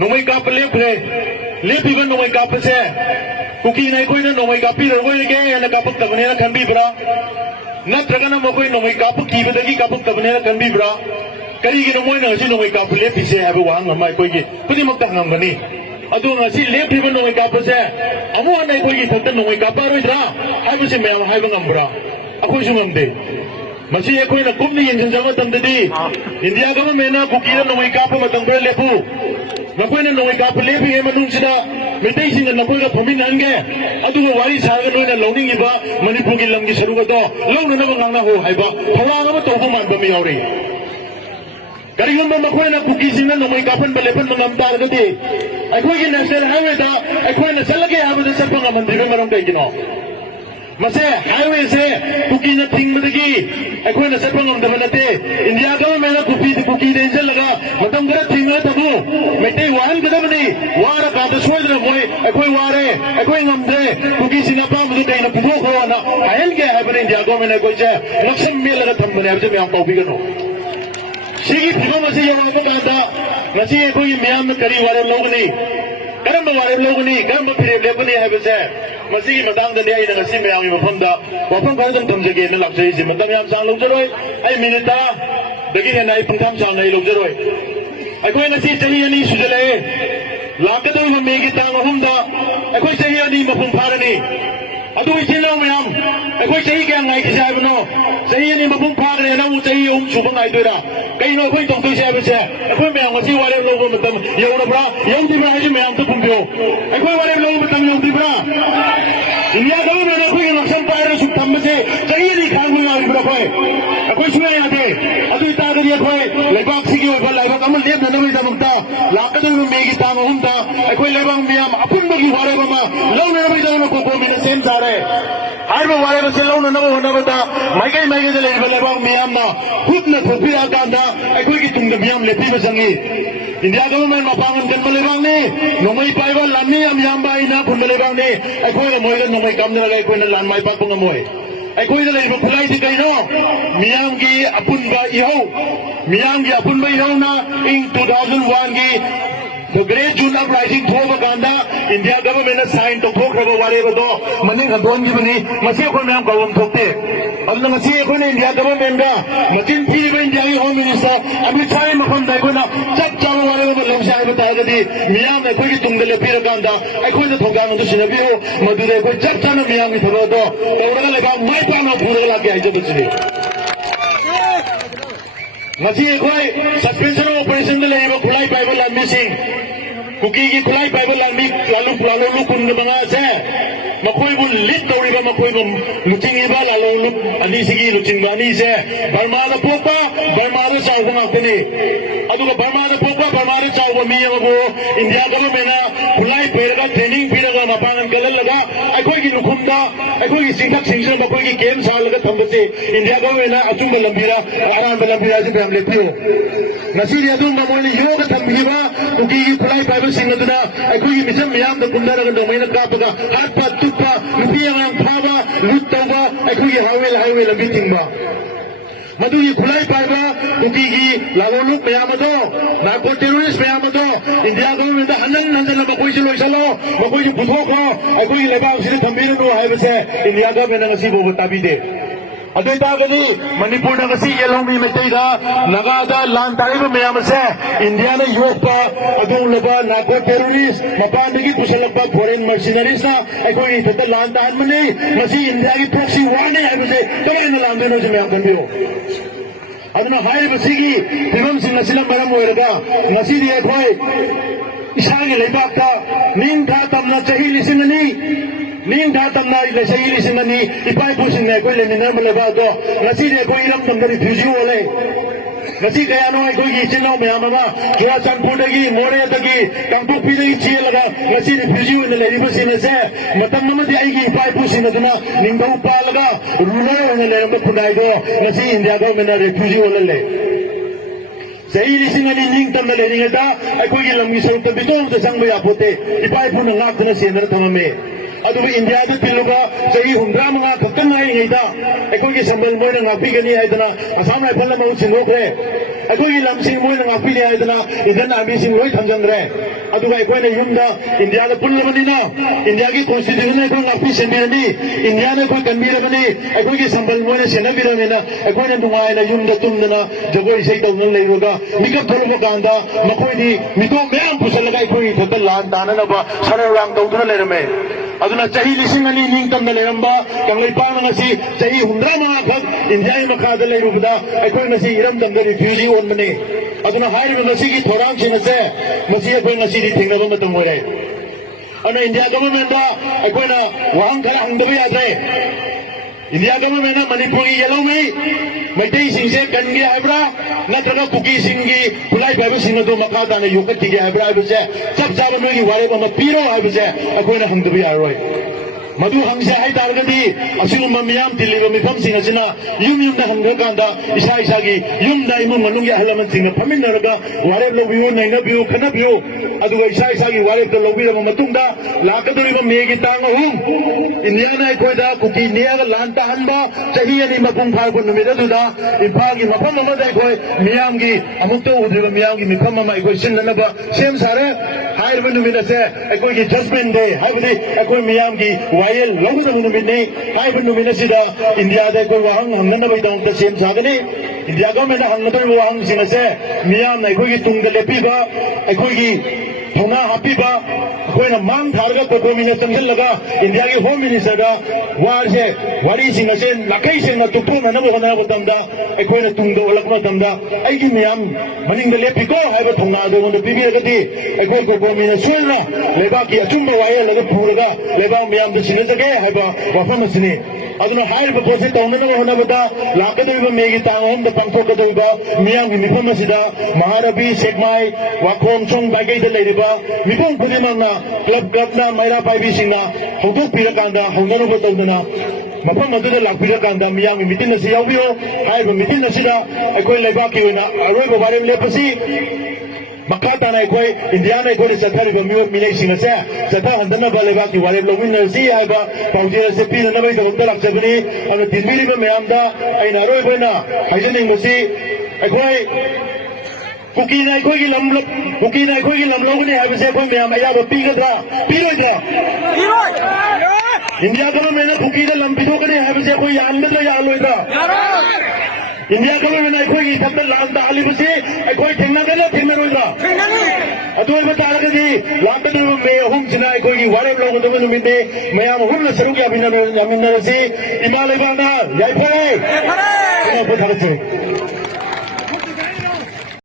नोंमै काप leprae लेपिबा नोंमै Kapse cookie नै Koyna नोंमै copy रोइगे ना कापक तबनेना खंबीब्रा नत्रगना मखोइ नोंमै काप कीबदगी कापक तबनेना खंबीब्रा करिगिनो Moina हसि नोंमै काप लेपिसे हाबो वांग अमा कोइगे पुदिमक तंगमगनी अदु ngasi लेपिबा नोंमै कापसे अमु अनै कोइगी थक्ता नोंमै कापारोइद्रा हाबसे मयाम हाइबा ngambra अखोइसु ngamde मसी अखोइना कुमनि यंजनजब तंददी इंडिया गवर्नमेंट कुकी नोंमै काप मतंग बे लेपु नकोइना नोंमै काप लेपि हे मनुंसिदा मिटै सिंग नकोइगा फमिन हंगे अदुगो वारी सागा नोइना लौनिंगिबा मणिपुरगी लंगी सरुगदो लौननबा nganna हो हाइबा थवांग अमा तोबो मानबा मी यावरि करिगुंबा मखोइना कुकी सिंग नोंमै कापन बलेपन ngam तारगदि अखोइगी नेशनल हाईवे दा अखोइना चलगे हाबदा चप्पा ngमंद्रिबा मरम कैगिनो मसे हाईवे से कुकी न थिंगमदगी अखोइना चप्पा ngमदबा नते इंडिया गवर्नमेंट कुकी देंजल लगा मतम गरा थिंगना तबु मेटे वाहन गदबनी वारा कादा सोइद्र मोय अखोइ वारे अखोइ ngमदे कुकी सिंगा पामदु दैना पुथोखो ना हायल के हाबने इंडिया गवर्नमेंट कोइसे नक्सम मेलगा थंबने हाबसे म्याम तौबिगनो सिगी फिगो मसे यवाको कादा ngasi अखोइ म्याम करी वारे लोगनी करम वारे लोगनी करम फिरे लेबनी हाबसे मसीगी मतंगदने आइना ngasi म्यामि मफमदा वफम खरदम थमजगे न लाक्सैसि मतम याम सांग लौजरोय आई मिनिटा दगी हेना आई पंथाम सांग नै लौजरोय अखोइ ngasi चही अनि सुजले लाकदो मेगी तांग अहुमदा अखोइ चही अनि मफम फारनी अदु इचिनो म्याम अखोइ चही क्या ngai खिसे हाबनो चही अनि मफम फारने नमु चही उम सुबं आइदोरा कइनो अखोइ तोंतोइसे हाबसे अखोइ म्याम ngasi वारे लोगो मतम यौरब्रा यौदिब्रा हाजि म्याम तो फुंबियो अखोइ वारे लोगो मतम यौदिब्रा इंडिया गवर्नमेंट अखोइ नक्सल पाइर सुख थम्बसे चही अनि खांगु यारिब्रा खोइ अखोइ सुया यादे अदु इतादरि अखोइ लेबाक सिगी ओबा लेबाक अमल लेबना नबि दमक्ता लाकदो मेगी तांग अहुमदा अखोइ लेबाक म्याम अपुनबगी वारे बमा लौना नबि दमना को कोमिना सेम जारे हाइबा वारे बसे लौना नबो होनबदा माइकै माइकै दे लेबा लेबाक म्यामना खुदना थोपिरा कांदा अखोइगी तुंगदा म्याम लेपिबा संगी इंडिया गवर्नमेंट मपांगन गनबा लेबांगनी नोंमै पाइबा लाननी म्यामबा आइना खुंदा लेबांगनी अखोइगा मोइगा नोंमै कामनरगा अखोइना लान माइ पाकबा ngमoi अखोइदा लेबा खुलाइदि कइनो मियामगी अपुनबा इहौ मियामगी अपुनबा इहौना इन 2001 की The Great June Uprising थोबा कांदा इंडिया गवर्नमेंट साइन तौथोखरबा वारेबदो मनिंग हंदोनगिबनी मसे अखोइ म्याम गवम थोक्ते अदुना ngasi अखोइना इंडिया गवर्नमेंट गा मचिन थीरिबा इंडिया की होम मिनिस्टर अमित शाह मफमदा अखोइना चप चाबा वारेबा लौसा हाइबा तारगदि मियाम अखोइगी तुंगदा लेपिरा कांदा अखोइना थोगान अदु सिनबियो मदुदे अखोइ चप चाना मियाम की थबदो तौरगा लेबा माइ पाना फुरगा लाके हाइजबसिनि ngasi अखोइ सस्पेंशन ऑपरेशन दे लेबा खुलाई पाइबा लामिसिंग कुकी की खुलाई पाइबा लामी लालू कुन मंगा से मखोइबु लिट तौरिबा मखोइबु लुचिंगिबा लालू अनिसिगी लुचिंबा अनि से बर्मादा पोपा बर्मादा चाउबा ngakni aduga बर्मादा पोपा बर्मादा चाउबा मी अबो इंडिया गवर्नमेंट खुलाई पेरगा ट्रेनिंग पिरगा मपांगन कललगा अखोइगी लुखुमदा अखोइगी सिंथक सिंसन मखोइगी गेम सालगा थंबसे इंडिया गवर्नमेंट अचुंबा लंबिरा आराम लंबिरा से फैमिली पियो नसीरी अदुम मोइने योग थंबिबा कुकी खुलाई पाइबा सिंगदना अखोइगी मिसम मियाम द कुंदरगा दोमैना कापगा हातपा तुपा नुपी अंगाम फाबा लुट तौबा अखोइगी हाईवे लंबी थिंबा मधुगी खुलाई पाइबा कुकीगी लालोलुक मयामदो नार्को टेररिस्ट मयामदो इंडिया गवर्नमेंट हनन मखोइसे लोइसलो मखोइसे पुथोखो अखोइगी लेबांगसिने थंबिरनो हाइबसे इंडिया गवर्नमेंट ngasi बोबो ताबिदे अदुई तागनी मणिपुर ngasi येलोमी मेतैदा नगादा लान तारिबा मयाम से इंडिया ने योगपा अदुलबा नार्को टेररिस्ट मपानदगी पुसलबा फॉरेन मर्सिनरीज ना अखोइगी थत लान ताहनमनि ngasi इंडिया की प्रॉक्सी वाने हाइबसे कमाइना लांदेनो से मयाम खंबियो अदुना हाइबसिगी फिल्म सिंह नसिला मरम ओइरगा ngasi अखोइ इसागी लेबाकता निंथा तमना चही लिसिंगनी निंथा तमना चही लिसिंगनी इपाई पुसिंग अखोइ लेमिनर लेबादो ngasi अखोइ इरम तमदरी फ्यूजी ओले ngasi kayano अखोइगी चिनाव मयामगा चुराचंदपुरदगी मोरेदगी कांगपोकपीदगी चेलगा ngasi फ्यूजी ओइना लेरिबसिंग से मतम नमदि आइगी इपाई पुसिंग अदुना निंगौ पालगा रूलर ओइना लेरम खुनाइदो ngasi इंडिया गवर्नमेंट रेफ्यूजी ओलले सही लिसिंग अनि निंग तमना लेरिंगदा अखोइगी लंगी सरुक बितों त संग यापोते इपाई पुना ngakna सेनर थममे अदुबु इंडिया द तिलुगा चही हुंद्रा मंगा खक्तन नाई ngैदा अखोगी संबल मोयना ngapigani haidana असम राइफल मा सिंगोखरे अखोगी लमसिंग मोयना ngapini haidana इंडियन आर्मी सिंग लोय थंजंगरे अदुगा अखोयना युमदा इंडिया द पुल्लबनिना इंडिया की कॉन्स्टिट्यूशन अखो ngapि सेंबिरनि इंडिया ने खो कनबिरबनि अखोगी संबल मोयना सेनबिरमेना अखोयना दुंगायना युमदा तुमदना जगोय सै तौनन लेरुगा मिकप थोलबा कांदा मखोयदि मितो मैम पुसलगा अखोगी खत लान ताननबा सररांग तौदुना लेरमे अदुना चाही लिसिंग अनि निंगतम लेरंबा कंगलैपांग ngasi चाही हुंद्रा मंगा खत इंडिया मखाद लेरुबदा अखोय ngasi इरमदम द रिफ्यूजी ओनमने अदुना हारिबा ngasi की थोरांग सिनसे मसी अखोय ngasi दि थिंगबा मतम ओरे अना इंडिया गवर्नमेंट दा अखोयना वहां खरा हंगदबा याद्रे इंडिया गवर्नमेंट मणिपुरी येलो में मैतई सिंसे कनगे हाइब्रा नत्रगा कुकी सिंगी खुलाई बाबु सिंग दो मखा दाने योकति गे हाइब्रा बसे सब जाब नोगी वारे बम पीरो हाइबसे अखोयना हंगदबा यारोय मधु हंगसे हाइ तारगदी असिगुम मियाम तिलिबा मिफम सिंग सिना युम युम दा हंगो कांदा इसा इसा की युम दा इमु मनुंगी अहलमन सिंग फमिनरगा वारे लोबियो नैना बियो खना बियो अदुगा इसा इसा की वारे तो लोबिरम मतुंदा लाकदुरिबा मेगी तांग हुम इंडिया ना अखोयदा कुकी नियागा लांता हनबा चाही अनि मपुंग फारबो नुमिदा दुदा इफागी मफम अमदा अखोय मियामगी अमुक्तो उद्रिबा मियामगी मिफम अमा अखोय सिननबा सेम सारे हाइरबा नुमिदा से अखोय की जजमेंट डे हाइबदि अखोय मियामगी वायल लौगदा नुमिदने हाइबा नुमिदा सिदा इंडिया दे अखोय वहां हंगनबा दंग सेम सागने इंडिया गवर्नमेंट हंगनबा वहां सिनसे मियाम ना अखोय की तुंग लेपिबा अखोय की थोना हापीबा अखोयना मांग थारगा कोकोमिना चंगलगा इंडिया की होम मिनिस्टर दा वारसे वारी सिंगसे लखै सेंगा तुथोना नबो होना बतमदा अखोयना तुंगदो ओलक मतमदा आइगी मियाम मनिंग लेपिको हाइबा थोना दो गोंद पिबिरगदी अखोय कोकोमिना सोलना लेबाकी अचुंबा वाये लगा पुरगा लेबा मियाम द सिनेजगे हाइबा वफम सिने अदुना हाइबा प्रोसेस तौनना होना बता लाकदोइबा मेगी तांगोम द पंथोकदोइबा मियाम की मिफम सिदा महारबी सेकमाई वाखोम सोंग बागै द लेरिबा मिफम खुदिमांना क्लब क्लबना मैरा पाइबी सिंगा हौदोक पिरकांदा हौननबो तौदना मफम अदुदा लाकपिरकांदा मियाम की मीटिंग असी यावबियो हाइबा मीटिंग असिदा अखोय लेबाकी ओइना अरोइबा बारे लेपसी मक्का ताना अखोय इंडिया ना अखोय चथारिबा मियो मिनै सिंगसे चथा हंदना लेबाकी वारे लोमिनसी हाइबा पाउजे से पिननबा दगत लाक्सबनी अन दिनबिरिबा मयामदा आइना अरोइबना हाइजनिंगसी अखोय कुकी ना अखोय की लम कुकी ना अखोय की लमलोगनी हाइबसे अखोय मयाम अयाबा पीगद्रा पीरोइद्रा इंडिया गवर्नमेंट कुकी दा लम पिथोकनी हाइबसे अखोय यानगद्रा यालोइद्रा इंडिया गवर्नमेंट अखोय की थब्दा लांदा आलिबसे अखोय थेंगनागना थेंगनरोइद्रा अदोइबा तारगदी लाकदुब मे हुम सिना अखोय की वारे लोगदब नुमिते मयाम हुम सरुक याबिनरसी इमालेबाना याइफरे याइफरे